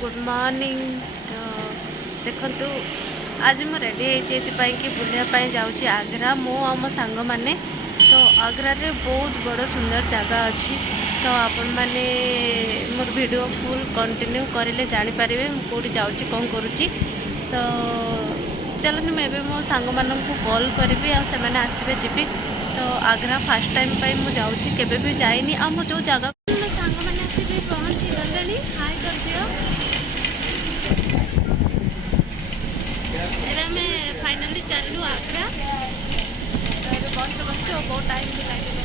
Good morning. तो देखो आज मैं रेडी होती कि बुलायापी जाऊँगी आग्रा मो आम सांग मैंने। तो आग्रा रे बहुत बड़ सुंदर जगह अच्छी। तो आपण मैंने मोर वीडियो फुल कंटिन्यू करें जानीपर कौटी जाऊँगी कौन करुँची। तो चलते मुझे मो सांग मानू कॉल करी आसबे जी। तो आग्रा फास्ट टाइम मुझे जाऊँगी केवे भी जाइनी आ मो जो जगह सांग मैंने आसिक पहुँची गले। हाय कर दियो। मैं फाइनाली चलू आग्रा। बस बस बहुत टाइम भी लगे।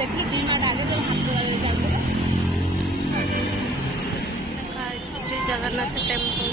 देखिए डीमार्ट आगे जब हमको श्री जगन्नाथ टेम्पल।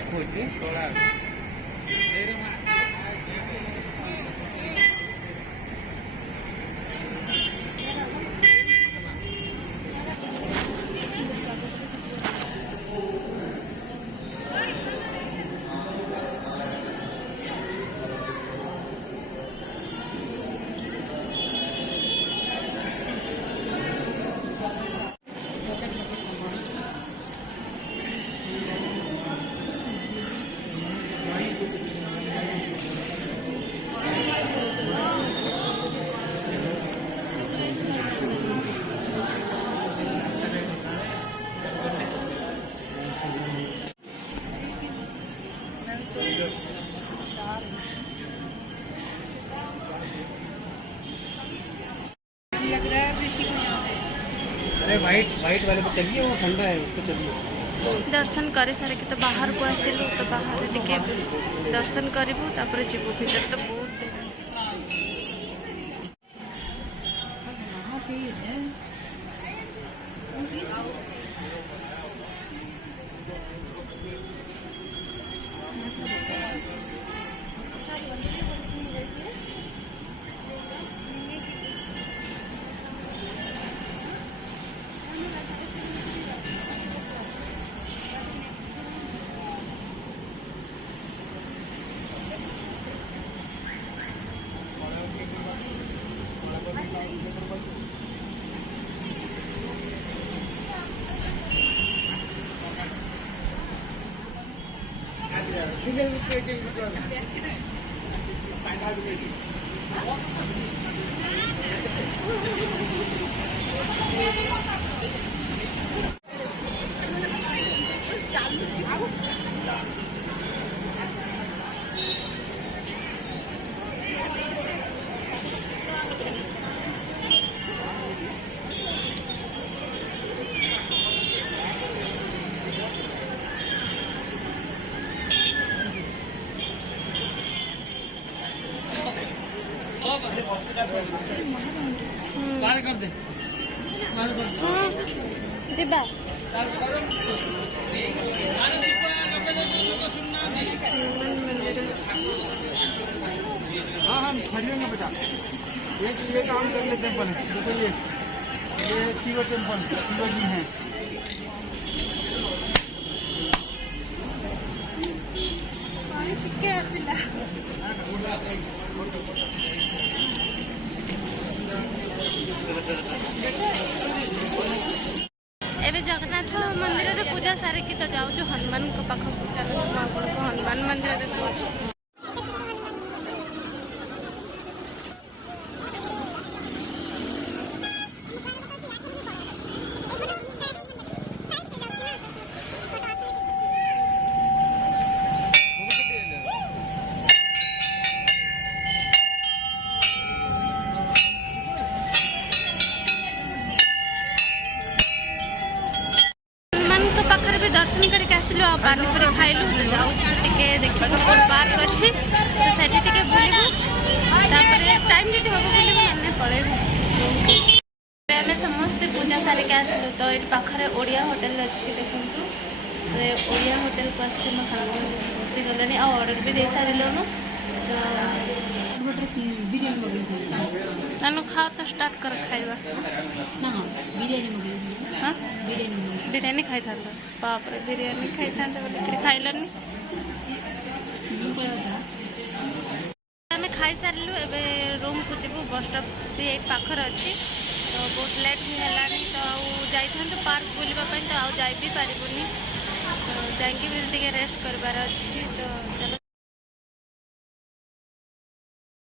देखो थोड़ा लग रहा है ऋषि को यहाँ पे। अरे वाइट वाले पे चलिए, वो ठंडा है, उसको चलिए। दर्शन कर सारे तो बाहर को आसिलु। तो बाहर टिके दर्शन करूँ तापर जीवु भीतर। तो बहुत कर दे। ଯିବା हाँ हम खरीदेंगे बेटा। ये काम कर ले टेम्पल देखो ये शिव टेम्पल शिव जी हैं। ଟିକେ ଆସିଲା ଏବେ ଜଗନ୍ନାଥ ମନ୍ଦିରରେ ପୂଜା ସାରିକି ତ ଯାଉଛୁ ହନୁମାନଙ୍କ ପାଖକୁ। ଚାଲନ୍ତୁ ମୁଁ ଆପଣଙ୍କୁ ହନୁମାନ ମନ୍ଦିର ଦେଖାଉଛି। हनुमान पाखे भी दर्शन करके आसलु आ पानीपुरी खाइलु जाऊँ टे देखिए पार्क अच्छी तो सेठी टे बुलू टाइम जब हम बुलू ना पलैबू आम समस्ते पूजा सारिक आसलु तो ये पाखे ओडिया होटेल अच्छी देखूँ तो ये ओडिया होटेल को आस मो सांग बसी गलानी ऑर्डर भी दे सारूँ तो नानू खाओ तो स्टार्ट कर खाइबा हाँ बिरयानी खाई था बाप रे बिरयानी खाई था बोले खाइलानी आम खाई सारू ए रूम को जीवु बस स्टॉप भी ये पाखर अच्छी तो बहुत लेट भी है तो जाइए पार्क बुलवाई तो आउ जाई भी पारूनी तो जाकि रेस्ट करार अच्छी तो चलो